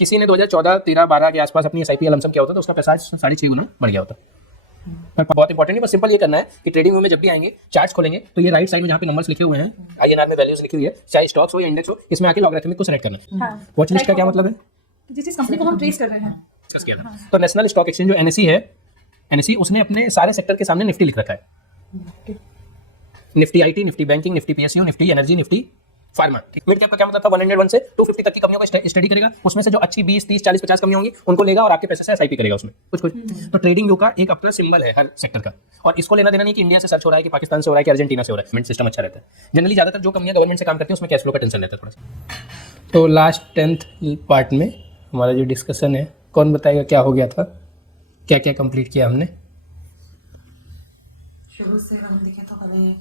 किसी ने 2014, 13, 12 के आसपास अपनी एसआईपी लमसम किया होता तो उसका पैसा 6.5 गुना बढ़ गया होता। बहुत इंपॉर्टेंट है, बस सिंपल ये करना है कि ट्रेडिंग व्यू में जब भी आएंगे चार्ट्स खोलेंगे तो ये राइट साइड में जहाँ पे नंबर्स लिखे हुए हैं आईएनआर में वैल्यूज लिखी हुई है, चाहे स्टॉक्स हो या इंडेक्स हो, इसमें आके लॉगरिथमिक को सेलेक्ट करना है। वॉच लिस्ट का क्या मतलब है? जिस कंपनी को हम ट्रेस कर रहे हैं डिस्कस किया था। तो नेशनल स्टॉक एक्सचेंज जो एनएसई है, एनएसई उसने अपने सारे सेक्टर के सामने निफ्टी लिख रखा है। Nifty IT, Nifty banking, Nifty PSU, Nifty energy, Nifty pharma. ठीक, मिड कैप का क्या मतलब था? 101 से 250 तक की कंपनियों को स्टडी करेगा, उसमें से जो अच्छी 20, 30, 40, 50 कंपनियां होंगी उनको लेगा और आपके पैसे से एसआईपी करेगा उसमें कुछ। तो ट्रेडिंग व्यू का एक अपना सिंबल है हर सेक्टर का, और इसको लेना देना नहीं कि इंडिया से सर्च हो रहा है कि पाकिस्तान से हो रहा है कि अर्जेंटीना से हो रहा है। पेमेंट सिस्टम अच्छा रहता है। जनरली ज्यादातर जो कंपनियां गवर्नमेंट से काम करती हैं उसमें कैश फ्लो का टेंशन रहता है थोड़ा सा। तो लास्ट 10th पार्ट में हमारा जो डिस्कशन है, कौन बताएगा क्या हो गया था, क्या क्या कंप्लीट किया हमने? शुरू से हम देखें तो पहले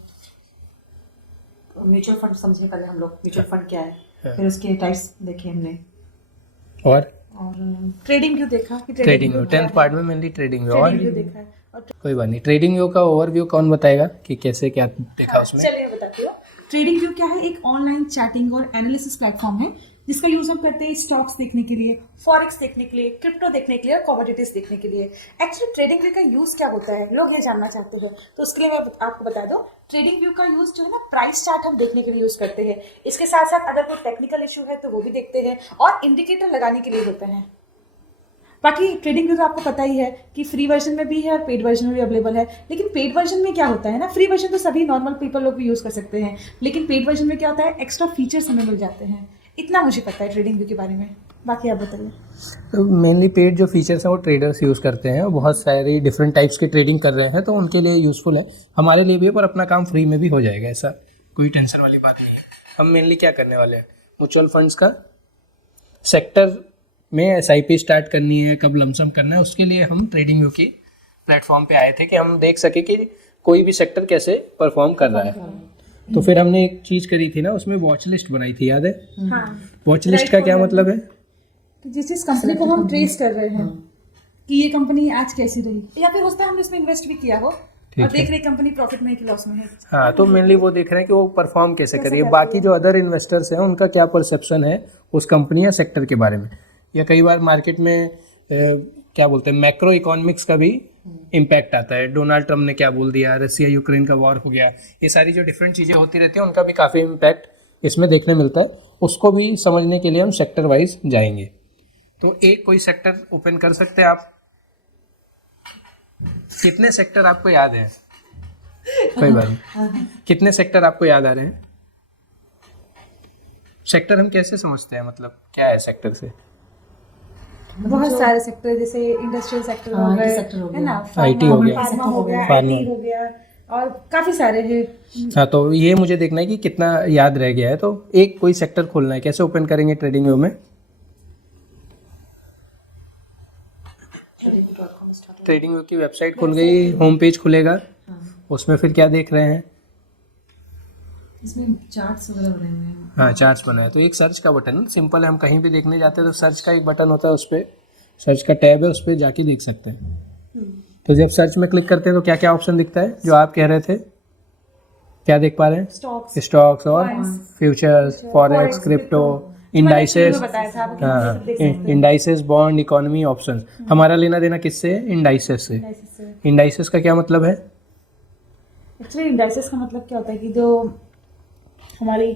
म्यूचुअल फंड समझे, पहले हम लोग म्यूचुअल फंड क्या है, फिर उसके टाइप्स देखे हमने, और ट्रेडिंग व्यू देखा कि ट्रेडिंग व्यू 10th पार्ट में मेनली ट्रेडिंग व्यू। और व्यू देखा है। और कोई बात नहीं, ट्रेडिंग व्यू का ओवरव्यू कौन बताएगा कि कैसे क्या देखा उसमें? चलिए मैं बताती हूँ। ट्रेडिंग व्यू क्या है? एक ऑनलाइन चैटिंग और एनालिसिस प्लेटफॉर्म है जिसका यूज हम करते हैं स्टॉक्स देखने के लिए, फॉरेक्स देखने के लिए, क्रिप्टो देखने के लिए और कमोडिटीज देखने के लिए। एक्चुअली ट्रेडिंग व्यू का यूज क्या होता है लोग ये जानना चाहते हैं, तो उसके लिए मैं आपको बता दूं। ट्रेडिंग व्यू का यूज जो है ना, प्राइस चार्ट हम देखने के लिए यूज करते हैं। इसके साथ साथ अगर कोई टेक्निकल इशू है तो वो भी देखते हैं, और इंडिकेटर लगाने के लिए होते हैं। बाकी ट्रेडिंग व्यू तो आपको पता ही है कि फ्री वर्जन में भी है और पेड वर्जन में भी अवेलेबल है। लेकिन पेड वर्जन में क्या होता है ना, फ्री वर्जन तो सभी नॉर्मल पीपल लोग भी यूज कर सकते हैं, लेकिन पेड वर्जन में क्या होता है, एक्स्ट्रा फीचर्स हमें मिल जाते हैं। इतना मुझे पता है ट्रेडिंग व्यू के बारे में, बाकी आप बताइए। तो मेनली पेड जो फीचर्स हैं वो ट्रेडर्स यूज़ करते हैं, बहुत सारी डिफरेंट टाइप्स की ट्रेडिंग कर रहे हैं तो उनके लिए यूज़फुल है, हमारे लिए भी है, पर अपना काम फ्री में भी हो जाएगा, ऐसा कोई टेंशन वाली बात नहीं है। हम मेनली क्या करने वाले हैं, म्यूचुअल फंड्स का सेक्टर में एसआईपी स्टार्ट करनी है, कब लमसम करना है, उसके लिए हम ट्रेडिंग व्यू की प्लेटफॉर्म पे आए थे कि हम देख सके कि कोई भी सेक्टर कैसे परफॉर्म कर रहा है। तो फिर हमने एक चीज़ करी थी ना, उसमें वॉच लिस्ट बनाई थी, याद है? वॉच लिस्ट का क्या मतलब है? जिस कंपनी को हम ट्रेस कर रहे हैं कि ये कंपनी आज कैसी रही, या फिर होता है हमने इसमें इन्वेस्ट भी किया हो और देख रहे कंपनी प्रॉफिट में है कि लॉस में है। हाँ, तो मेनली वो देख रहे हैं कि वो परफॉर्म कैसे कर रही है, बाकी जो अदर इन्वेस्टर्स हैं उनका क्या परसेप्शन है उस कंपनी या सेक्टर के बारे में, या कई बार मार्केट में क्या बोलते हैं मैक्रो इकोनॉमिक्स का भी इम्पैक्ट आता है। डोनाल्ड ट्रम्प ने क्या बोल दिया, रसिया यूक्रेन का वॉर हो गया, ये सारी जो डिफरेंट चीज़ें होती रहती हैं उनका भी काफ़ी इम्पैक्ट इसमें देखने मिलता है। उसको भी समझने के लिए हम सेक्टर वाइज जाएंगे। तो एक कोई सेक्टर ओपन कर सकते हैं आप? कितने सेक्टर आपको याद है? कोई बात नहीं, कितने सेक्टर आपको याद आ रहे हैं? सेक्टर हम कैसे समझते हैं, मतलब क्या है सेक्टर से? बहुत सारे सेक्टर, जैसे इंडस्ट्रियल सेक्टर हो गए, है ना, IT हो गया, फार्मा हो गया, फार्मा IT हो गया, और काफी सारे हैं। हाँ, तो ये मुझे देखना है कि कितना याद रह गया है। तो एक कोई सेक्टर खोलना है, कैसे ओपन करेंगे ट्रेडिंग व्यू में? ट्रेडिंग व्यू की वेबसाइट खुल गई, होम पेज खुलेगा, उसमें फिर क्या देख रहे हैं? इसमें चार्ट्स वगैरह बने हुए हैं। हाँ, चार्ट्स बना है, तो एक सर्च का बटन सिंपल है, हम कहीं भी देखने जाते हैं तो सर्च का एक बटन होता है, उस पर सर्च का टैब है, उस पर जाके देख सकते हैं। तो जब सर्च में क्लिक करते हैं तो क्या क्या ऑप्शन दिखता है जो आप कह रहे थे, क्या देख पा रहे हैं? स्टॉक्स और फ्यूचर्स, फॉरेक्स, क्रिप्टो, इंडाइसेस, हाँ, इंडाइसेस, बॉन्ड, इकोनॉमी, ऑप्शंस। हमारा लेना देना किससे है? इंडाइसेस से। इंडाइसेस का क्या मतलब है? एक्चुअली इंडाइसेस का मतलब क्या होता है कि जो हमारी,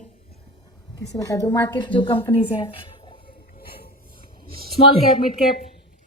कैसे बता दो, मार्केट जो कंपनीज है, small cap, mid cap,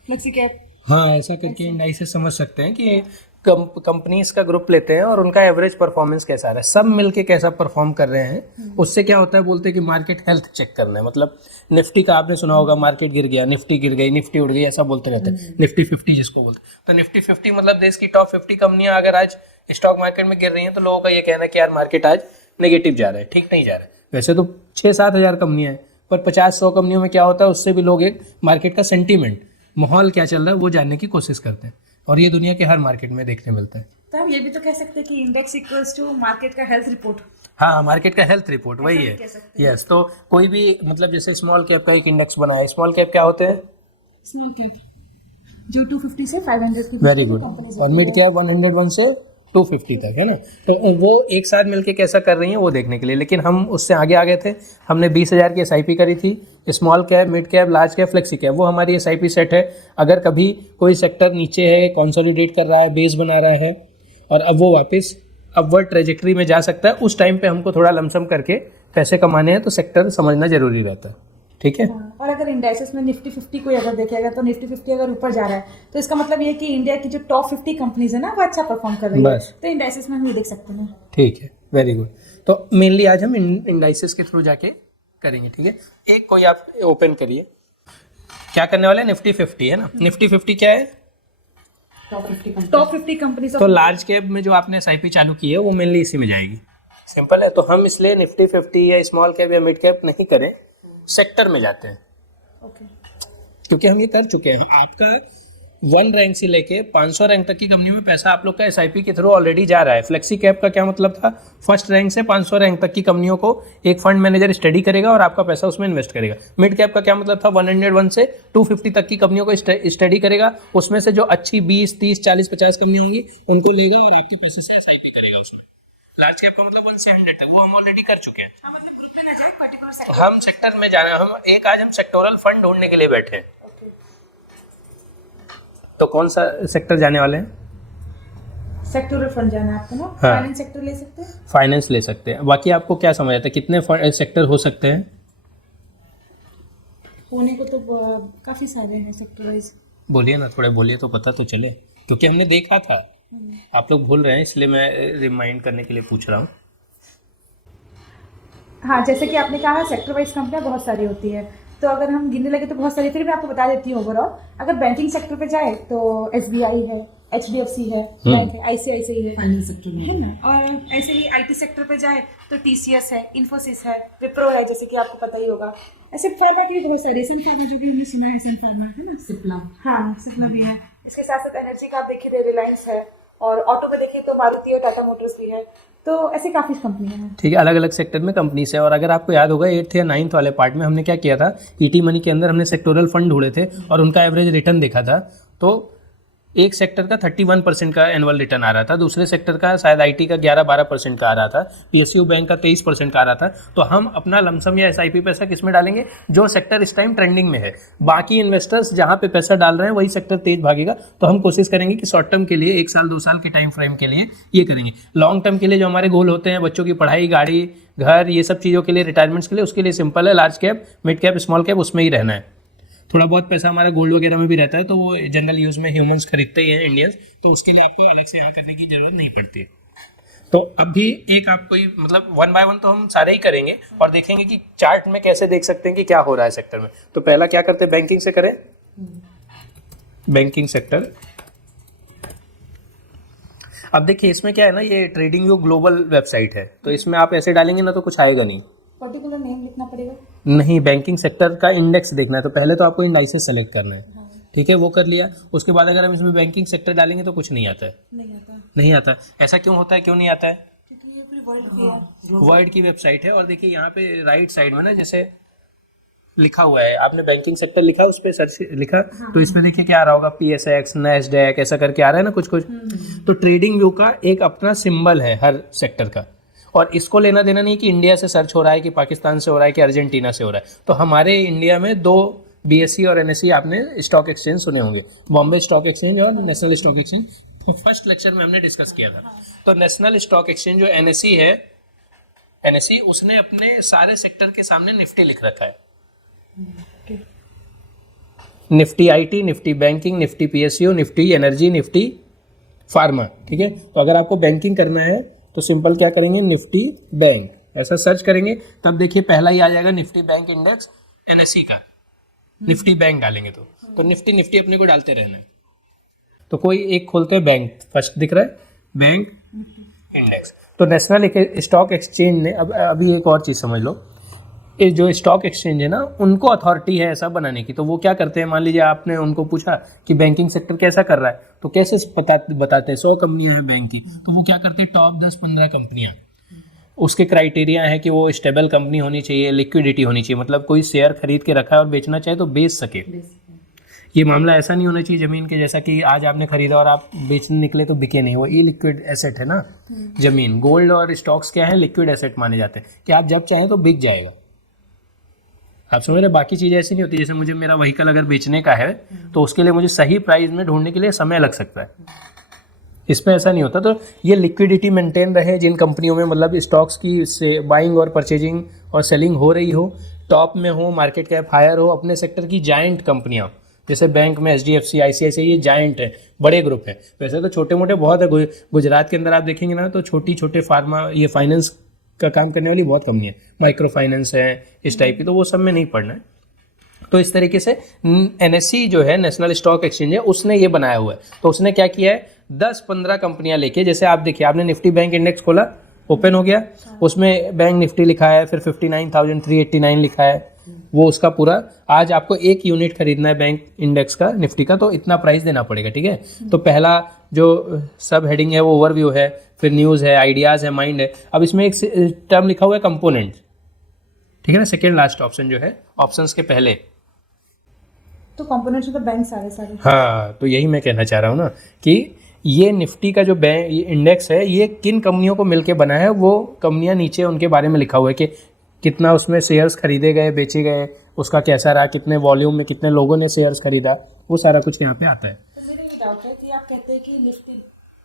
flexi cap, हाँ, ऐसा करके इंडाइसेस समझ सकते हैं कि कंपनीज का ग्रुप लेते हैं और उनका एवरेज परफॉर्मेंस कैसा रहा है, सब मिलके कैसा परफॉर्म कर रहे हैं। उससे क्या होता है, बोलते हैं कि मार्केट हेल्थ चेक करना है। मतलब निफ्टी का आपने सुना होगा, मार्केट गिर गया, निफ्टी गिर गई, निफ्टी उड़ गई, ऐसा बोलते रहते हैं। निफ्टी 50 जिसको बोलते हैं, तो निफ्टी 50 मतलब देश की टॉप 50 कंपनियां अगर आज स्टॉक मार्केट में गिर रही हैं तो लोगों का ये कहना है कि यार मार्केट आज नेगेटिव जा रहा है, ठीक नहीं जा रहा है। वैसे तो 6-7 हज़ार कंपनियां हैं, पर 50-100 कंपनियों में क्या होता है, उससे भी लोग एक मार्केट का सेंटीमेंट, माहौल क्या चल रहा है वो जानने की कोशिश करते हैं, और ये दुनिया के हर मार्केट में देखने मिलता है। तो हम ये भी तो कह सकते हैं कि इंडेक्स इक्वल्स टू मार्केट का हेल्थ रिपोर्ट। हाँ, मार्केट का हेल्थ रिपोर्ट वही है। यस, तो कोई भी मतलब जैसे स्मॉल कैप का एक इंडेक्स बना है, स्मॉल कैप क्या होते हैं? स्मॉल कैप जो 250 से 500 की, वेरी गुड, और मिड कैप 101 से 250 तक, है ना। तो वो एक साथ मिलके कैसा कर रही हैं वो देखने के लिए, लेकिन हम उससे आगे आ गए थे। हमने 20,000 की एसआईपी करी थी, small cap, mid cap, large cap, flexi cap, वो हमारी एसआईपी सेट है। अगर कभी कोई सेक्टर नीचे है, कंसोलिडेट कर रहा है, बेस बना रहा है और अब वो वापस अपवर्ड ट्रेजेक्टरी में जा सकता है, उस टाइम पे हमको थोड़ा लमसम करके पैसे कमाने हैं, तो सेक्टर समझना जरूरी रहता है, ठीक है। और अगर इंडाइसेस में निफ्टी 50 कोई अगर देखेगा तो निफ्टी 50 अगर ऊपर जा रहा है तो इसका मतलब ये है कि इंडिया की जो टॉप 50 कंपनीज है ना वो अच्छा परफॉर्म कर रही है, बस। तो इंडाइसेस में हम ये देख सकते हैं। ठीक है, वेरी गुड। तो मेनली आज हम इंडाइसेस के थ्रू जाके करेंगे, ठीक है। एक कोई आप ओपन करिए, क्या करने वाले हैं, निफ्टी 50 है ना। निफ्टी 50 क्या है, टॉप 50 कंपनीज। तो लार्ज कैप में जो आपने एसआईपी चालू की है वो मेनली इसी में जाएगी, सिंपल है। तो हम इसलिए निफ्टी 50 या स्मॉल कैप या मिड कैप नहीं करें, सेक्टर में जाते हैं, क्योंकि हम ये कर चुके हैं। आपका 1 रैंक से लेके 500 रैंक तक की कंपनी में पैसा आप लोग का एसआईपी के थ्रू ऑलरेडी जा रहा है। फ्लेक्सी कैप का क्या मतलब था, फर्स्ट रैंक से 500 रैंक तक की कंपनियों को एक फंड मैनेजर स्टडी करेगा और आपका पैसा उसमें इन्वेस्ट करेगा। मिड कैप का क्या मतलब था, 101 से 250 तक की कंपनियों को स्टडी करेगा, उसमें से जो अच्छी 20, 30, 40, 50 कंपनी होंगी उनको लेगा और आपके पैसे से एसआईपी करेगा उसमें। लार्ज कैप का मतलब 1 से 100 तक, वो हम ऑलरेडी कर चुके हैं। हम सेक्टर में जाना, आज हम सेक्टोरल फंड ढूंढने के लिए बैठे हैं। तो कौन सा सेक्टर जाने वाले हैं, सेक्टोरल फंड जाना है आपको ना। हाँ। फाइनेंस सेक्टर ले सकते हैं, फाइनेंस ले सकते हैं। बाकी आपको क्या समझ आता है कितने सेक्टर हो सकते हैं, होने को तो काफी सारे हैं सेक्टर वाइज। बोलिए ना, थोड़े बोलिए तो पता तो चले, क्योंकि हमने देखा था, आप लोग भूल रहे हैं, इसलिए मैं रिमाइंड करने के लिए पूछ रहा हूँ। हाँ, जैसे कि आपने कहा सेक्टर वाइज कंपनियां बहुत सारी होती है, तो अगर हम गिनने लगे तो बहुत सारी, फिर मैं आपको बता देती हूँ ओवरऑल। अगर बैंकिंग सेक्टर पे जाए तो एसबीआई है, एचडीएफसी है, बैंक है, आईसीआईसीआई है, फाइनेंस सेक्टर में है ना। और ऐसे ही आईटी सेक्टर पे जाए तो टीसीएस है, इन्फोसिस है, विप्रो है, जैसे कि आपको पता ही होगा। ऐसे फार्मा की भी बहुत सारी, सन फार्मा जो कि हमने सुना है, सन फार्मा है ना, सिप्ला। हाँ सिप्ला भी है। इसके साथ साथ एनर्जी का आप देखिए रिलायंस है, और ऑटो में देखिए तो मारुति और टाटा मोटर्स भी है। तो ऐसे काफ़ी कंपनियां हैं। ठीक है, अलग अलग सेक्टर में कंपनीज है। और अगर आपको याद होगा 8th या 9th वाले पार्ट में हमने क्या किया था, ईटी मनी के अंदर हमने सेक्टोरल फंड ढूंढे थे और उनका एवरेज रिटर्न देखा था। तो एक सेक्टर का 31% का एनुअल रिटर्न आ रहा था, दूसरे सेक्टर का शायद आईटी का 11-12% का आ रहा था, पीएसयू बैंक का 23% का आ रहा था। तो हम अपना लमसम या एसआईपी पैसा किस में डालेंगे, जो सेक्टर इस टाइम ट्रेंडिंग में है। बाकी इन्वेस्टर्स जहां पे पैसा डाल रहे हैं वही सेक्टर तेज भागेगा। तो हम कोशिश करेंगे कि शॉर्ट टर्म के लिए 1 साल 2 साल के टाइम फ्रेम के लिए ये करेंगे। लॉन्ग टर्म के लिए जो हमारे गोल होते हैं, बच्चों की पढ़ाई, गाड़ी, घर, ये सब चीज़ों के लिए, रिटायरमेंट्स के लिए, उसके लिए सिंपल है, large cap, mid cap, small cap, उसमें ही रहना है। थोड़ा बहुत पैसा हमारा गोल्ड वगैरह में भी रहता है, तो वो जनरल यूज़ में ह्यूमंस खरीदते ही हैं इंडियंस, तो उसके लिए आपको अलग से यहाँ करने की जरूरत नहीं पड़ती है। तो अभी एक आपको मतलब 1 बाय 1 तो हम सारे ही करेंगे और देखेंगे कि चार्ट में कैसे देख सकते हैं कि क्या हो रहा है सेक्टर में। तो पहला क्या करते हैं, बैंकिंग से करें। बैंकिंग सेक्टर, अब देखिए इसमें क्या है ना, ये ट्रेडिंग व्यू ग्लोबल वेबसाइट है, तो इसमें आप ऐसे डालेंगे ना तो कुछ आएगा नहीं, पर्टिकुलर नेम लिखना पड़ेगा नहीं। बैंकिंग सेक्टर का इंडेक्स देखना है, तो पहले तो आपको इंडाइसेस सेलेक्ट करना है, ठीक है, वो कर लिया। उसके बाद अगर हम इसमें बैंकिंग सेक्टर डालेंगे तो कुछ नहीं आता है, नहीं आता। ऐसा क्यों होता है, क्यों नहीं आता है, क्योंकि ये पूरी वर्ल्ड की है, वर्ल्ड की वेबसाइट है। और देखिए यहाँ पे राइट साइड में ना जैसे लिखा हुआ है, आपने बैंकिंग सेक्टर लिखा, उस पर सर्च लिखा, तो इसमें देखिए क्या आ रहा होगा, PSX, NASDAQ, ऐसा करके आ रहा है ना कुछ कुछ। तो ट्रेडिंग व्यू का एक अपना सिंबल है हर सेक्टर का, और इसको लेना देना नहीं कि इंडिया से सर्च हो रहा है कि पाकिस्तान से हो रहा है कि अर्जेंटीना से हो रहा है। तो हमारे इंडिया में 2 BSE और NSE आपने स्टॉक एक्सचेंज सुने होंगे, बॉम्बे स्टॉक एक्सचेंज और नेशनल स्टॉक एक्सचेंज। तो फर्स्ट लेक्चर में हमने डिस्कस किया था। तो नेशनल स्टॉक एक्सचेंज जो NSE है, NSE उसने अपने सारे सेक्टर के सामने निफ्टी लिख रखा है, Nifty IT, Nifty banking, Nifty PSU, Nifty energy, Nifty pharma, ठीक है। तो अगर आपको बैंकिंग करना है तो सिंपल क्या करेंगे, निफ्टी बैंक ऐसा सर्च करेंगे, तब देखिए पहला ही आ जाएगा निफ्टी बैंक इंडेक्स NSE का। निफ्टी बैंक डालेंगे तो निफ्टी अपने को डालते रहना है। तो कोई एक खोलते हैं, बैंक फर्स्ट दिख रहा है, बैंक इंडेक्स। तो नेशनल स्टॉक एक्सचेंज ने अभी एक और चीज़ समझ लो, ये जो स्टॉक एक्सचेंज है ना, उनको अथॉरिटी है ऐसा बनाने की। तो वो क्या करते हैं, मान लीजिए आपने उनको पूछा कि बैंकिंग सेक्टर कैसा कर रहा है, तो कैसे बताते हैं, 100 कंपनियां हैं बैंक की, तो वो क्या करते हैं, टॉप 10-15 कंपनियां, उसके क्राइटेरिया है कि वो स्टेबल कंपनी होनी चाहिए, लिक्विडिटी होनी चाहिए, मतलब कोई शेयर खरीद के रखा है और बेचना चाहे तो बेच सके, ये मामला ऐसा नहीं होना चाहिए ज़मीन के जैसा कि आज आपने खरीदा और आप बेचने निकले तो बिके नहीं, वो ई लिक्विड एसेट है ना ज़मीन। गोल्ड और स्टॉक्स क्या है, लिक्विड एसेट माने जाते हैं कि आप जब चाहें तो बिक जाएगा। आप समझ रहे, बाकी चीज़ें ऐसी नहीं होती। जैसे मुझे मेरा व्हीकल अगर बेचने का है तो उसके लिए मुझे सही प्राइस में ढूंढने के लिए समय लग सकता है, इसमें ऐसा नहीं होता। तो ये लिक्विडिटी मेंटेन रहे जिन कंपनियों में, मतलब स्टॉक्स की से बाइंग और परचेजिंग और सेलिंग हो रही हो, टॉप में हो, मार्केट कैप हायर हो, अपने सेक्टर की जाइंट कंपनियां, जैसे बैंक में HDFC, ICICI, ये जाइंट है, बड़े ग्रुप हैं। वैसे तो छोटे मोटे बहुत है, गुजरात के अंदर आप देखेंगे ना तो छोटी छोटे फार्मा, ये फाइनेंस का काम करने वाली बहुत कंपनी है, माइक्रो फाइनेंस है इस टाइप की, तो वो सब में नहीं पढ़ना है। तो इस तरीके से NSE जो है, नेशनल स्टॉक एक्सचेंज है, उसने ये बनाया हुआ है। तो उसने क्या किया है, 10-15 कंपनियां लेके, जैसे आप देखिए, आपने निफ्टी बैंक इंडेक्स खोला, ओपन हो गया, उसमें बैंक निफ्टी लिखा है, फिर 59,389 लिखा है, वो उसका पूरा। आज आपको एक यूनिट खरीदना है बैंक इंडेक्स का, निफ्टी का, तो इतना प्राइस देना पड़ेगा, ठीक है। तो पहला जो सब हेडिंग है वो ओवरव्यू है, फिर न्यूज़ है, आइडियाज़ है, माइंड है। अब इसमें एक टर्म लिखा हुआ है कंपोनेंट, ठीक है ना, सेकेंड लास्ट ऑप्शन जो है ऑप्शंस के पहले। तो कंपोनेंट्स तो बैंक सारे हाँ, तो यही मैं कहना चाह रहा हूँ ना कि ये निफ्टी का जो बैंक ये इंडेक्स है, ये किन कंपनियों को मिलके बना है, वो कंपनियां नीचे उनके बारे में लिखा हुआ है कि कितना उसमें शेयर्स खरीदे गए, बेचे गए, उसका कैसा रहा, कितने वॉल्यूम में कितने लोगों ने शेयर्स खरीदा, वो सारा कुछ यहाँ पे आता है। तो मेरा ये डाउट है कि आप कहते हैं कि निफ्टी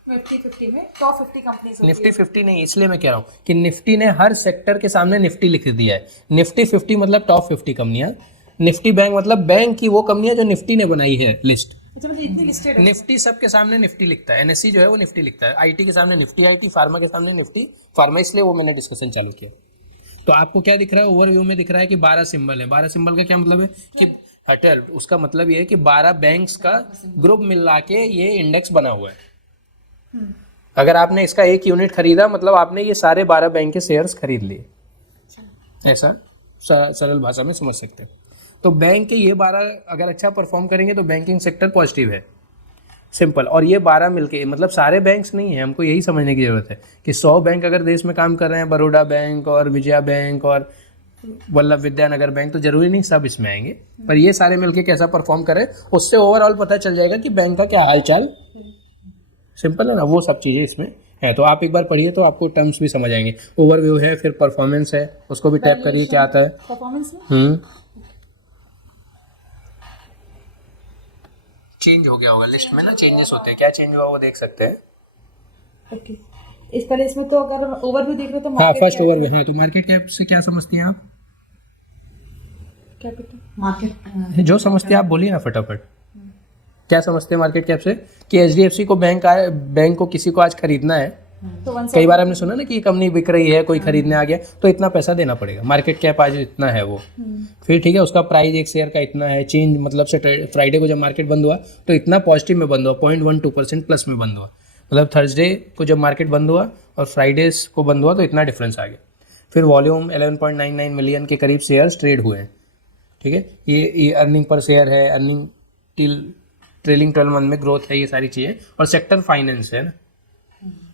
50 में टॉप 50 कंपनीज निफ्टी 50 नहीं, इसलिए मैं कह रहा हूँ कि निफ्टी ने हर सेक्टर के सामने निफ्टी लिख दिया है। निफ्टी 50 मतलब टॉप 50 कंपनियां, निफ्टी बैंक मतलब बैंक की वो कंपनियां जो निफ्टी ने बनाई है लिस्ट। अच्छा, मतलब इतनी लिस्टेड है। निफ्टी सबके सामने निफ्टी लिखता है, NSE जो है वो निफ्टी लिखता है, IT के सामने निफ्टी IT, फार्मा के सामने निफ्टी फार्मा, इसलिए वो मैंने डिस्कशन चालू किया। तो आपको क्या दिख रहा है, ओवरव्यू में दिख रहा है कि 12 सिंबल है। 12 सिंबल का क्या मतलब है कि हटल, उसका मतलब ये है कि 12 बैंक्स का ग्रुप मिला के ये इंडेक्स बना हुआ है। अगर आपने इसका एक यूनिट खरीदा मतलब आपने ये सारे 12 बैंक के शेयर्स खरीद लिए, ऐसा सरल भाषा में समझ सकते हैं। तो बैंक के ये 12 अगर अच्छा परफॉर्म करेंगे तो बैंकिंग सेक्टर पॉजिटिव है, सिंपल। और ये 12 मिलके, मतलब सारे बैंक्स नहीं है, हमको यही समझने की जरूरत है कि 100 बैंक अगर देश में काम कर रहे हैं, बड़ौदा बैंक और विजया बैंक और वल्लभ विद्यानगर बैंक, तो जरूरी नहीं सब इसमें आएंगे, पर ये सारे मिलके कैसा परफॉर्म करें, उससे ओवरऑल पता चल जाएगा कि बैंक का क्या हाल चाल। सिंपल है ना, वो सब चीज़ें इसमें है। तो आप एक बार पढ़िए तो आपको टर्म्स भी समझ आएंगे। ओवरव्यू है, फिर परफॉर्मेंस है, उसको भी टैप करिए क्या आता है। परफॉर्मेंस में चेंज हो गया होगा लिस्ट में ना, चेंजेस होते हैं, क्या चेंज हुआ वो देख सकते हैं। ओके, इस तरह इसमें तो अगर ओवरव्यू देख रहे हो तो हाँ, फर्स्ट ओवरव्यू। हाँ, तो मार्केट कैप से क्या समझती हैं आप? कैपिटल मार्केट जो समझते हैं आप बोलिए ना फटाफट। क्या समझते हैं मार्केट कैप से कि HDFC को बैंक को किसी को आज खरीदना है, तो कई बार हमने सुना ना कि ये कंपनी बिक रही है, कोई खरीदने आ गया तो इतना पैसा देना पड़ेगा। मार्केट कैप आज इतना है वो, फिर ठीक है, उसका प्राइस एक शेयर का इतना है, चेंज मतलब से फ्राइडे को जब मार्केट बंद हुआ तो इतना पॉजिटिव में बंद हुआ, 0.12% प्लस में बंद हुआ, मतलब थर्सडे को जब मार्केट बंद हुआ और फ्राइडेज को बंद हुआ तो इतना डिफरेंस आ गया। फिर वॉल्यूम 11.99 मिलियन के करीब शेयर्स ट्रेड हुए हैं, ठीक है। ये अर्निंग पर शेयर है, अर्निंग ट्रेलिंग 12 मंथ में ग्रोथ है, ये सारी चीज़ें। और सेक्टर फाइनेंस है ना,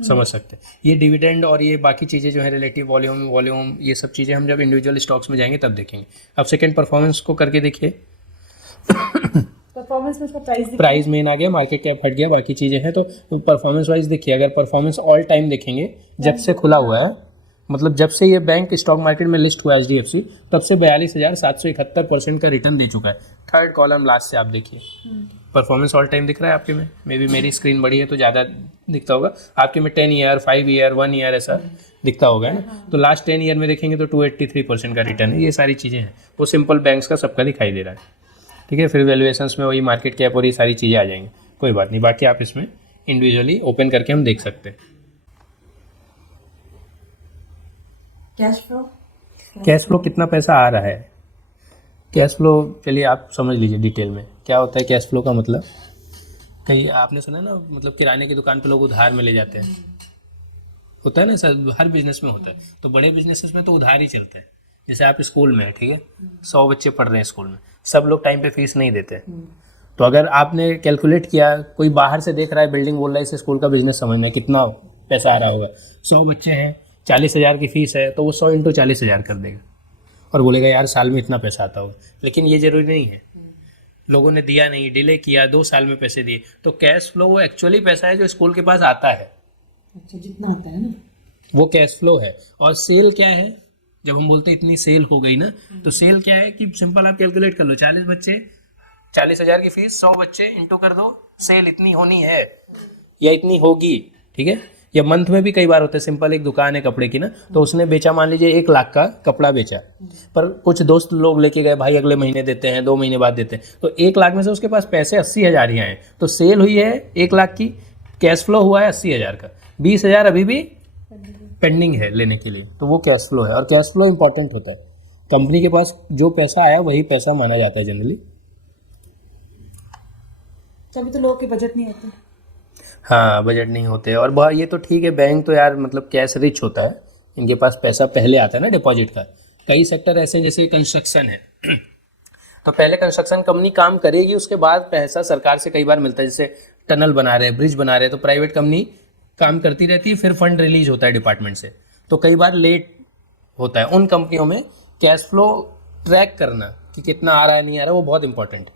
समझ सकते हैं। ये डिविडेंड और ये बाकी चीज़ें जो है रिलेटिव वॉल्यूम ये सब चीज़ें हम जब इंडिविजुअल स्टॉक्स में जाएंगे तब देखेंगे। अब सेकंड परफॉर्मेंस को करके देखिए। परफॉर्मेंस में इसका प्राइस मेन आ गया, मार्केट कैप हट गया, बाकी चीज़ें हैं। तो परफॉर्मेंस वाइज देखिए, अगर परफॉर्मेंस ऑल टाइम देखेंगे जब से खुला हुआ है, मतलब जब से ये बैंक स्टॉक मार्केट में लिस्ट हुआ है HDFC, तब से 42,771% का रिटर्न दे चुका है। थर्ड कॉलम लास्ट से आप देखिए, परफॉर्मेंस ऑल टाइम दिख रहा है आपके में। मे बी मेरी स्क्रीन बड़ी है तो ज़्यादा दिखता होगा, आपके में 10 ईयर 5 ईयर 1 ईयर ऐसा दिखता होगा ना। तो लास्ट 10 ईयर में देखेंगे तो 283% का रिटर्न है। ये सारी चीज़ें हैं, वो सिंपल बैंक्स का सबका दिखाई दे रहा है, ठीक है। फिर वैल्यूएशंस में वही मार्केट कैप और ये सारी चीज़ें आ जाएंगी, कोई बात नहीं। बाकी आप इसमें इंडिविजुअली ओपन करके हम देख सकते हैं। कैश फ्लो कितना पैसा आ रहा है, कैश फ्लो चलिए आप समझ लीजिए डिटेल में क्या होता है कैश फ्लो का मतलब। कहीं आपने सुना है ना, मतलब किराने की दुकान पे लोग उधार में ले जाते हैं, होता है ना सर, हर बिजनेस में होता है। तो बड़े बिजनेसेस में तो उधार ही चलता है। जैसे आप स्कूल में है, ठीक है, 100 बच्चे पढ़ रहे हैं स्कूल में, सब लोग टाइम पे फीस नहीं देते। तो अगर आपने कैलकुलेट किया, कोई बाहर से देख रहा है बिल्डिंग, बोल रहा है इसे स्कूल का बिजनेस समझना है, कितना पैसा आ रहा होगा, 100 बच्चे हैं, 40,000 की फीस है, तो वो 100 × 40,000 कर देगा और बोलेगा यार साल में इतना पैसा आता होगा। लेकिन ये जरूरी नहीं है, लोगों ने दिया नहीं, डिले किया, 2 साल में पैसे दिए, तो कैश फ्लो वो एक्चुअली पैसा है जो स्कूल के पास आता है, अच्छा जितना आता है ना। वो कैश फ्लो है। और सेल क्या है, जब हम बोलते हैं इतनी सेल हो गई ना, तो सेल क्या है कि सिंपल आप कैलकुलेट कर लो, 40 बच्चे, 40,000 की फीस, 100 बच्चे इंटू कर दो, सेल इतनी होनी है या इतनी होगी, ठीक है। या मंथ में भी कई बार होता है, सिंपल एक दुकान है कपड़े की ना, तो उसने बेचा मान लीजिए 1 लाख का कपड़ा बेचा, पर कुछ दोस्त लोग लेके गए भाई अगले महीने देते हैं, 2 महीने बाद देते हैं, तो 1 लाख में से उसके पास पैसे 80,000 ही आए, तो सेल हुई है 1 लाख की, कैश फ्लो हुआ है 80,000 का, 20,000 अभी भी पेंडिंग है लेने के लिए, तो वो कैश फ्लो है। और कैश फ्लो इंपॉर्टेंट होता है, कंपनी के पास जो पैसा आया वही पैसा माना जाता है जनरली। तभी तो लोगों के बजट नहीं होते। हाँ, बजट नहीं होते। और ये तो ठीक है, बैंक तो यार मतलब कैश रिच होता है, इनके पास पैसा पहले आता है ना डिपॉजिट का। कई सेक्टर ऐसे हैं जैसे कंस्ट्रक्शन है तो पहले कंस्ट्रक्शन कंपनी काम करेगी, उसके बाद पैसा सरकार से कई बार मिलता है, जैसे टनल बना रहे हैं, ब्रिज बना रहे हैं, तो प्राइवेट कंपनी काम करती रहती है, फिर फंड रिलीज होता है डिपार्टमेंट से, तो कई बार लेट होता है। उन कंपनियों में कैश फ्लो ट्रैक करना कि कितना आ रहा है नहीं आ रहा है, वो बहुत इंपॉर्टेंट है।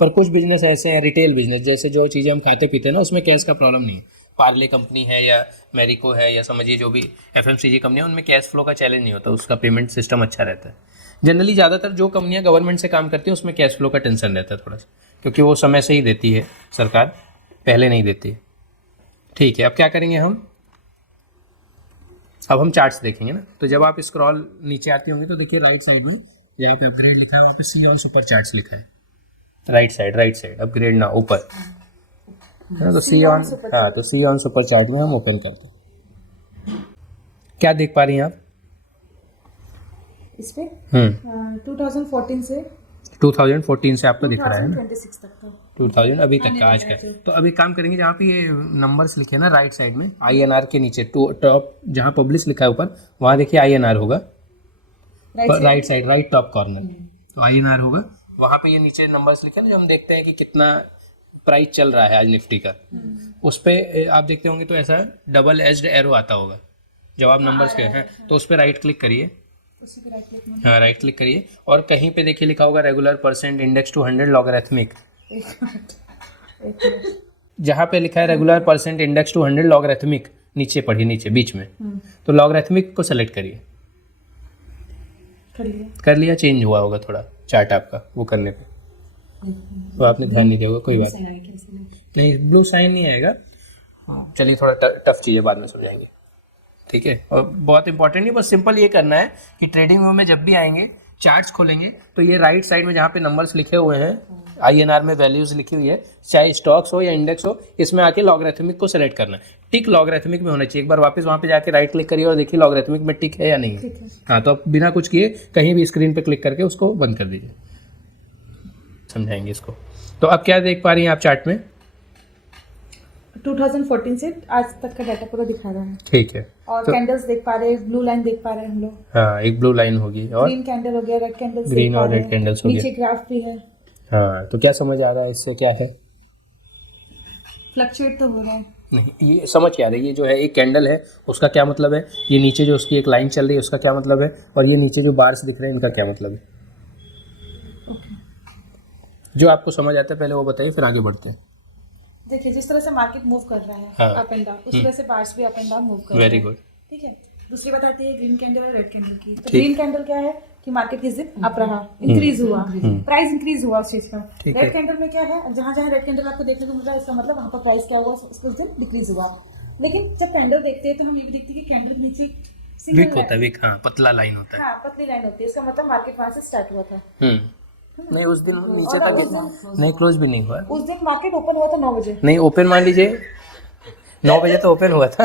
पर कुछ बिजनेस ऐसे हैं, रिटेल बिजनेस, जैसे जो चीज़ें हम खाते पीते हैं ना, उसमें कैश का प्रॉब्लम नहीं है। पार्ले कंपनी है या मैरिको है या समझिए जो भी FMCG कंपनी है, उनमें कैश फ्लो का चैलेंज नहीं होता, उसका पेमेंट सिस्टम अच्छा रहता है। जनरली ज़्यादातर जो कंपनियां गवर्नमेंट से काम करती है उसमें कैश फ्लो का टेंशन रहता है थोड़ा सा, क्योंकि वो समय से ही देती है सरकार, पहले नहीं देती है। ठीक है, अब क्या करेंगे अब हम चार्ट्स देखेंगे ना, तो जब आप स्क्रॉल नीचे आती होंगे तो देखिए राइट साइड में जहाँ पे अपग्रेड लिखा है वहाँ पे सी ऑन सुपर चार्ट्स लिखा है, राइट साइड अपग्रेड ना ऊपर है ना, तो सी ऑन, हाँ तो सी ऑन सुपर चार्ट में हम ओपन करते हैं। क्या देख पा रही हैं आप इस पे 2014 से 2014 से आपको दिख रहा है ना, 2026 तक का 2000 अभी तक का आज का। तो अभी काम करेंगे जहाँ पे ये नंबर्स लिखे हैं ना राइट साइड में, INR के नीचे टॉप जहाँ पब्लिश लिखा है ऊपर, वहाँ देखिए INR होगा, right side right top corner, तो INR होगा। वहाँ पे ये नीचे नंबर्स लिखे ना, जो हम देखते हैं कि कितना प्राइस चल रहा है आज निफ्टी का, उस पर आप देखते होंगे तो ऐसा डबल एज्ड एरो आता होगा। जब आप नंबर्स के हैं तो उस पर राइट क्लिक करिए, उसी पे राइट क्लिक में हाँ राइट क्लिक करिए, और कहीं पे देखिए लिखा होगा regular percent index to 100 logarithmic, जहाँ पे लिखा है regular percent index to 100 logarithmic, नीचे पढ़िए, नीचे बीच में, तो लॉगरिथमिक को सेलेक्ट करिए। कर लिया, चेंज हुआ होगा थोड़ा चार्ट आपका वो करने पे, तो आपने ध्यान नहीं दिया होगा, कोई बात नहीं, ब्लू साइन नहीं आएगा, चलिए थोड़ा टफ चीज़ है, बाद में समझाएंगे, ठीक है। और बहुत इंपॉर्टेंट नहीं, बस सिंपल ये करना है कि ट्रेडिंग व्यू में जब भी आएंगे चार्ट्स खोलेंगे तो ये राइट साइड में जहाँ पे नंबर्स लिखे हुए हैं, INR में वैल्यूज लिखी हुई है, चाहे स्टॉक्स हो या इंडेक्स हो, इसमें आके लॉगरिथमिक को सेलेक्ट करना है, टिक लॉगरिथमिक में होना चाहिए। एक बार वापस वहाँ पे जाके राइट क्लिक करिए और देखिए लॉगरिथमिक में टिक है या नहीं है। हाँ, तो आप बिना कुछ किए कहीं भी स्क्रीन पे क्लिक करके उसको बंद कर दीजिए, समझाएंगे इसको। तो अब क्या देख पा रही हैं आप चार्ट में? 2014 से आज तक का डाटा पूरा दिखा रहा है, ठीक है। और तो कैंडल्स देख पा रहे हैं, ब्लू लाइन देख पा रहे हैं हम लोग, हाँ, एक ब्लू लाइन होगी और ग्रीन कैंडल हो गया, रेड कैंडल्स ग्रीन और रेड कैंडल्स हो गया, नीचे ग्राफ भी है। हाँ, तो क्या समझ आ रहा है इससे, क्या है? फ्लक्चुएट तो हो रहा है, नहीं, ये समझ क्या आ रही है, ये जो है एक कैंडल है उसका क्या मतलब है, ये नीचे जो उसकी एक लाइन चल रही है उसका क्या मतलब है, और ये नीचे जो बार्स दिख रहे हैं इनका क्या मतलब है? जो आपको समझ आता है पहले वो बताइए, फिर आगे बढ़ते हैं। देखिए जिस तरह से मार्केट मूव कर रहा है हाँ। अप एंड डाउन, उस तरह से बार्स भी अप एंड डाउन मूव कर रहे हैं। Very good. ठीक है, दूसरी बताती है ग्रीन कैंडल और रेड कैंडल की। तो ठीक। ग्रीन कैंडल क्या है कि मार्केट किस दिन अप रहा, इंक्रीज हुआ, प्राइस इंक्रीज हुआ उस चीज का। ठीक है। रेड कैंडल में क्या है, जहां जहां रेड कैंडल आपको देखने को मिल रहा है, इसका मतलब वहां पर प्राइस क्या हुआ, उस दिन डिक्रीज हुआ। लेकिन जब कैंडल देखते हैं तो हम ये भी देखते हैं कि कैंडल नीचे वीक होता है, वीक, हाँ, पतला लाइन होता है। हाँ, पतली लाइन होती है, इसका मतलब मार्केट वहां से स्टार्ट हुआ था। नहीं, उस दिन नीचे तक नहीं, क्लोज भी नहीं हुआ। उस दिन मार्केट ओपन हुआ था 9 बजे। नहीं, ओपन मान लीजिए 9 बजे तो ओपन हुआ था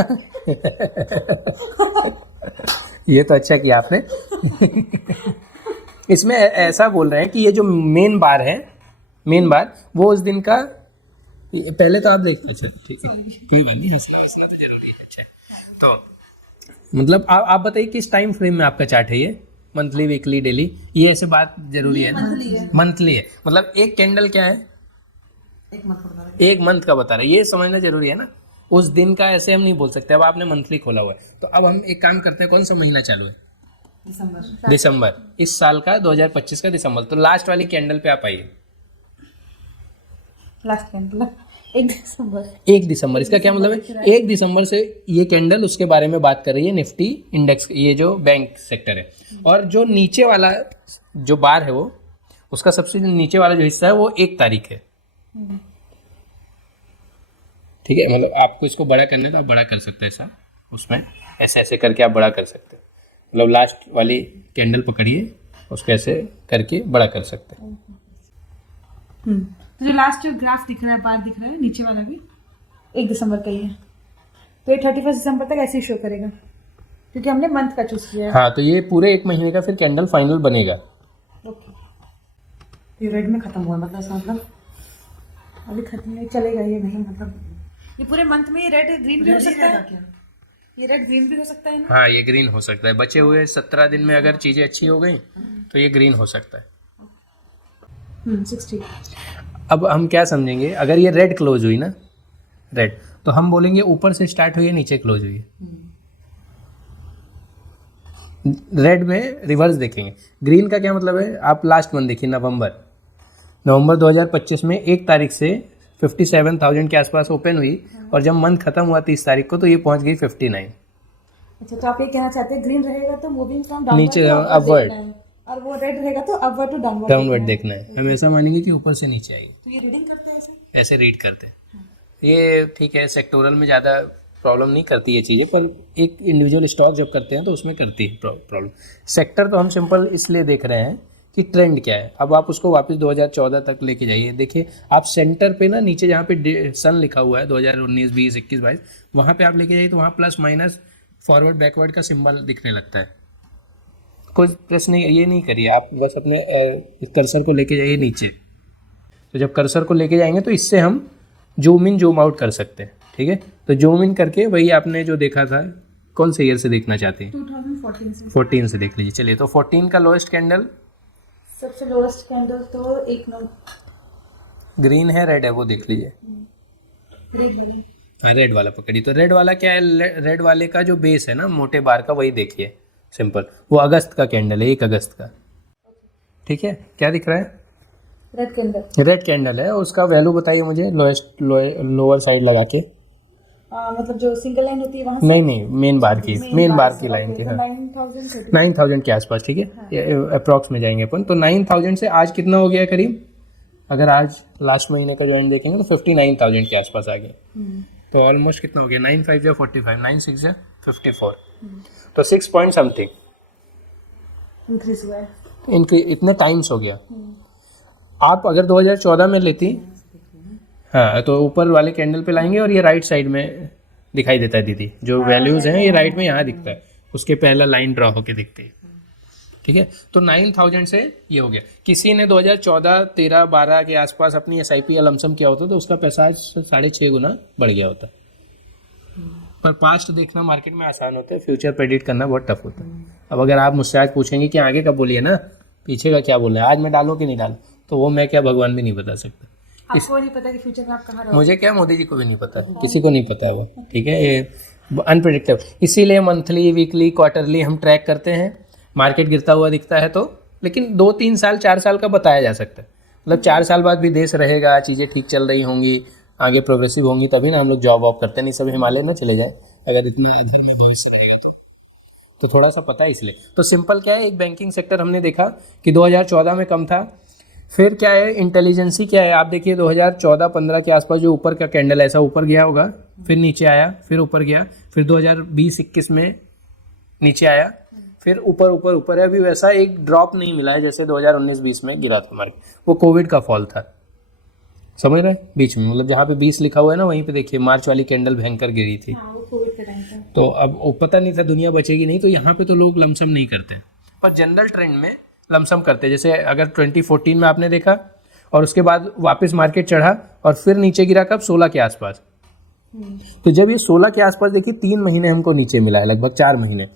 ये तो अच्छा किया आपने इसमें ऐसा बोल रहे हैं कि ये जो मेन बार है, मेन बार वो उस दिन का, पहले तो आप देखते, अच्छा ठीक है, कोई बात नहीं, हंसना तो जरूरी है। अच्छा, तो मतलब आप बताइए किस टाइम फ्रेम में आपका चार्ट है, ये मंथली, वीकली, डेली, ये ऐसे बात जरूरी है ना? मंथली है, मतलब एक कैंडल क्या है, एक मंथ का बता रहा है, ये समझना जरूरी है ना। उस दिन का ऐसे हम नहीं बोल सकते। अब आपने मंथली खोला हुआ है, तो अब हम एक काम करते हैं, कौन सा महीना चालू है? दिसंबर। इस साल का 2025 का दिसंबर। तो लास्ट वाली कैंडल पे आप आइए, लास्ट कैंडल 1 दिसंबर। 1 दिसंबर, इसका क्या मतलब है? 1 दिसंबर से ये कैंडल उसके बारे में बात कर रही है, निफ्टी इंडेक्स, ये जो बैंक सेक्टर है। और जो नीचे वाला जो बार है वो, उसका सबसे नीचे वाला जो हिस्सा है वो 1 तारीख है। ठीक है, मतलब आपको इसको बड़ा करना है तो आप बड़ा कर सकते हैं ऐसा, उसमें ऐसे ऐसे करके आप बड़ा कर सकते हैं। मतलब लास्ट वाली कैंडल पकड़िए, उसको ऐसे करके बड़ा कर सकते हैं। तो जो लास्ट जो ग्राफ दिख रहा है, बार दिख रहा है, नीचे वाला भी 1 दिसंबर का ही है, तो ये 31 दिसंबर तक ऐसे ही शो करेगा क्योंकि हमने मंथ का चूज किया है। हाँ, तो ये पूरे 1 महीने का फिर कैंडल फाइनल बनेगा। ओके, ये रेड में खत्म हुआ मतलब इसका मतलब अभी खत्म नहीं चलेगा ये नहीं, मतलब ये पूरे मंथ में ये रेड ग्रीन भी हो सकता है क्या? ये रेड ग्रीन भी हो सकता है ना। हाँ, ये ग्रीन हो सकता है। बचे हुए 17 दिन में अगर चीज़ें अच्छी हो गई तो ये ग्रीन हो सकता है। 60। अब हम क्या समझेंगे, अगर ये रेड क्लोज हुई ना, रेड, तो हम बोलेंगे ऊपर से स्टार्ट हुई है नीचे क्लोज हुई है। रेड में रिवर्स देखेंगे। ग्रीन का क्या मतलब है, आप लास्ट मंथ देखिए, नवंबर 2025 में 1 तारीख से 57,000 के आसपास ओपन हुई, और जब मंथ खत्म हुआ 30 तारीख को तो ये पहुंच गई 59। अच्छा, तो आप ये कहना चाहते हैं ग्रीन रहेगा तो मूविंग फ्रॉम नीचे अपवर्ड, और वो रेड रहेगा तो अपवर्ड टू डाउनवर्ड देखना है। हम ऐसा मानेंगे कि ऊपर से नीचे आई, तो ये रीडिंग करते हैं ऐसे रीड करते हैं। ये ठीक है, सेक्टोरल में ज़्यादा प्रॉब्लम नहीं करती ये चीज़ें, पर एक इंडिविजुअल स्टॉक जब करते हैं तो उसमें करती है प्रॉब्लम। सेक्टर तो हम सिंपल इसलिए देख रहे हैं कि ट्रेंड क्या है। अब आप उसको वापस 2014 तक लेके जाइए, देखिए आप सेंटर पे ना नीचे जहाँ पे सन लिखा हुआ है 2019, 20, 21, 22, वहाँ पे आप लेके जाइए तो वहाँ प्लस माइनस फॉरवर्ड बैकवर्ड का सिंबल दिखने लगता है। कोई प्रेस नहीं, ये नहीं करिए आप, बस अपने कर्सर को लेके जाइए नीचे। तो जब कर्सर को लेके जाएंगे तो इससे हम जूम इन जूम आउट कर सकते हैं। ठीक है, तो जूम इन करके वही आपने जो देखा था, कौन से ईयर से देखना चाहते हैं? 2014 से। 14 से देख लीजिए। चलिए, तो 14 का लोएस्ट कैंडल सबसे लोएस्ट कैंडल तो 1 नंबर ग्रीन है, रेड है, वो देख लीजिए। रेड वाला पकड़िए। तो रेड वाला क्या है, रेड वाले का जो बेस है ना मोटे बार का, वही देखिए सिंपल, वो अगस्त का कैंडल है, 1 अगस्त का। ठीक है, क्या दिख रहा है? रेड कैंडल है, उसका वैल्यू बताइए मुझे, लोएस्ट लोअर साइड लगा के। मतलब जो सिंगल लाइन होती है वहाँ से? नहीं, मेन बार की लाइन की। हाँ, 9,000 के आसपास। ठीक है, अप्रॉक्स में जाएंगे अपन। तो 9,000 से आज कितना हो गया करीब, अगर आज लास्ट महीने का जो एंड देखेंगे तो 59,000 के आसपास आ गया। तो ऑलमोस्ट कितना हो गया, 9 5 या 45, 9 6 या 54, तो 6 पॉइंट समथिंग इंक्रीज हुआ है। इनके इतने टाइम्स हो गया। आप अगर 2014 में लेती, हाँ, तो ऊपर वाले कैंडल पे लाएंगे और ये राइट साइड में दिखाई देता है दीदी, जो वैल्यूज हैं ये राइट में यहाँ दिखता है, उसके पहला लाइन ड्रॉ होके दिखती है। ठीक है, तो 9,000 से ये हो गया। किसी ने 2014, 13, 12 के आसपास अपनी SIP या लमसम किया होता तो उसका पैसा आज 6.5 गुना बढ़ गया होता। पर पास्ट देखना मार्केट में आसान होता है, फ्यूचर प्रेडिक्ट करना बहुत टफ होता है। अब अगर आप मुझसे आज पूछेंगे कि आगे का बोलिए ना, पीछे का क्या बोलना है, आज मैं डालूं कि नहीं डालूं, तो वो मैं क्या, भगवान भी नहीं बता सकता। आपको नहीं पता कि फ्यूचर में आप कहाँ रहोगे। मुझे क्या, मोदी जी को भी नहीं पता, किसी को नहीं पता है वो। ठीक है, ये अनप्रेडिक्टेबल, इसीलिए मंथली, वीकली, क्वार्टरली हम ट्रैक करते हैं। मार्केट गिरता हुआ दिखता है तो, लेकिन 2, 3 साल, 4 साल का बताया जा सकता है। मतलब 4 साल बाद भी देश रहेगा, चीज़ें ठीक चल रही होंगी, आगे प्रोग्रेसिव होंगी, तभी ना हम लोग जॉब वॉब करते हैं। नहीं सब हिमालय ना चले जाए अगर इतना अधर में भविष्य रहेगा तो थोड़ा सा पता है इसलिए। तो सिंपल क्या है, एक बैंकिंग सेक्टर हमने देखा कि 2014 में कम था। फिर क्या है, इंटेलिजेंसी क्या है, आप देखिए 2014-15 के आसपास जो ऊपर का कैंडल ऐसा ऊपर गया होगा, फिर नीचे आया, फिर ऊपर गया, फिर 2020-21 में नीचे आया, फिर ऊपर है। अभी वैसा एक ड्रॉप नहीं मिला है जैसे 2019-20 में गिरा था मार्केट, वो कोविड का फॉल था, समझ रहे हैं, बीच में, मतलब जहाँ पे 20 लिखा हुआ है ना, वहीं पे देखिए मार्च वाली कैंडल भयंकर गिरी थी। हाँ, वो कोविड का टाइम था। तो अब पता नहीं था दुनिया बचेगी नहीं, तो यहाँ पे तो लोग लमसम नहीं करते, पर जनरल ट्रेंड में लमसम करते। जैसे अगर 2014 में आपने देखा और उसके बाद वापस मार्केट चढ़ा और फिर नीचे गिरा कब, 16 के आसपास। तो जब ये 16 के आसपास देखिए 3 महीने हमको नीचे मिला है, लगभग 4 महीने।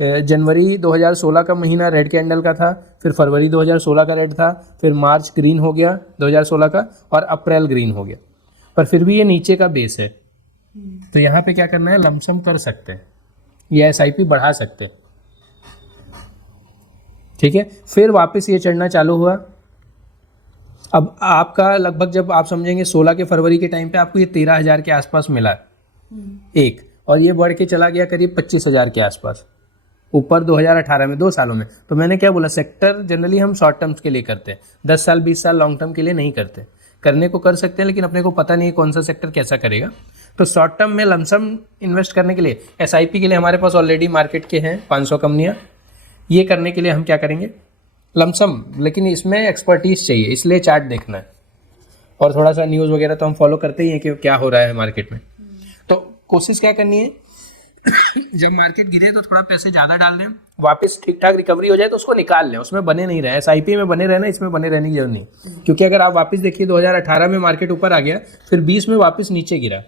जनवरी 2016 का महीना रेड कैंडल का था, फिर फरवरी 2016 का रेड था, फिर मार्च ग्रीन हो गया 2016 का, और अप्रैल ग्रीन हो गया। पर फिर भी ये नीचे का बेस है, तो यहाँ पे क्या करना है, लमसम कर सकते हैं, ये SIP बढ़ा सकते हैं। ठीक है, फिर वापस ये चढ़ना चालू हुआ, अब आपका लगभग जब आप समझेंगे 16 के फरवरी के टाइम पे आपको ये 13,000 के आसपास मिला एक, और ये बढ़ के चला गया करीब 25,000 के आसपास ऊपर 2018 में, 2 सालों में। तो मैंने क्या बोला, सेक्टर जनरली हम शॉर्ट टर्म्स के लिए करते हैं, 10 साल 20 साल लॉन्ग टर्म के लिए नहीं करते। करने को कर सकते हैं लेकिन अपने को पता नहीं है कौन सा सेक्टर कैसा करेगा। तो शॉर्ट टर्म में लमसम इन्वेस्ट करने के लिए SIP के लिए हमारे पास ऑलरेडी मार्केट के हैं 500 कंपनियां। ये करने के लिए हम क्या करेंगे, लमसम, लेकिन इसमें एक्सपर्टीज चाहिए, इसलिए चार्ट देखना है और थोड़ा सा न्यूज़ वगैरह तो हम फॉलो करते ही हैं कि क्या हो रहा है मार्केट में। तो कोशिश क्या करनी है जब मार्केट गिरे तो थोड़ा पैसे ज़्यादा डाल दें, वापस ठीक ठाक रिकवरी हो जाए तो उसको निकाल लें, उसमें बने नहीं रहे। SIP में बने रहना, इसमें बने रहने की जरूरत नहीं। क्योंकि अगर आप वापस देखिए 2018 में मार्केट ऊपर आ गया, फिर 20 में वापस नीचे गिरा,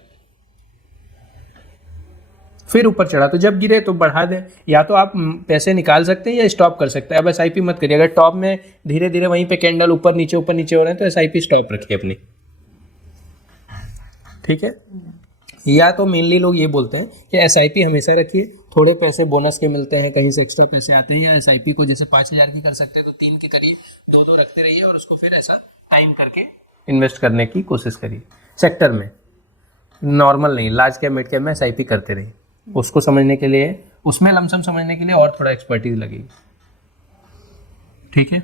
फिर ऊपर चढ़ा, तो जब गिरे तो बढ़ा दें। या तो आप पैसे निकाल सकते हैं या स्टॉप कर सकते हैं। अब SIP मत करिए, अगर टॉप में धीरे धीरे वहीं पे कैंडल ऊपर नीचे हो रहे हैं तो SIP स्टॉप रखिए अपनी, ठीक है। या तो मेनली लोग ये बोलते हैं कि SIP हमेशा रखिए, थोड़े पैसे बोनस के मिलते हैं, कहीं से एक्स्ट्रा पैसे आते हैं, या SIP को जैसे 5,000 की कर सकते हैं तो 3 की करिए, 2-2 रखते रहिए और उसको फिर ऐसा टाइम करके इन्वेस्ट करने की कोशिश करिए। सेक्टर में नॉर्मल नहीं, लार्ज कैप मिड कैप में SIP करते रहिए। उसको समझने के लिए, उसमें लमसम समझने के लिए और थोड़ा एक्सपर्टीज लगेगी, ठीक है।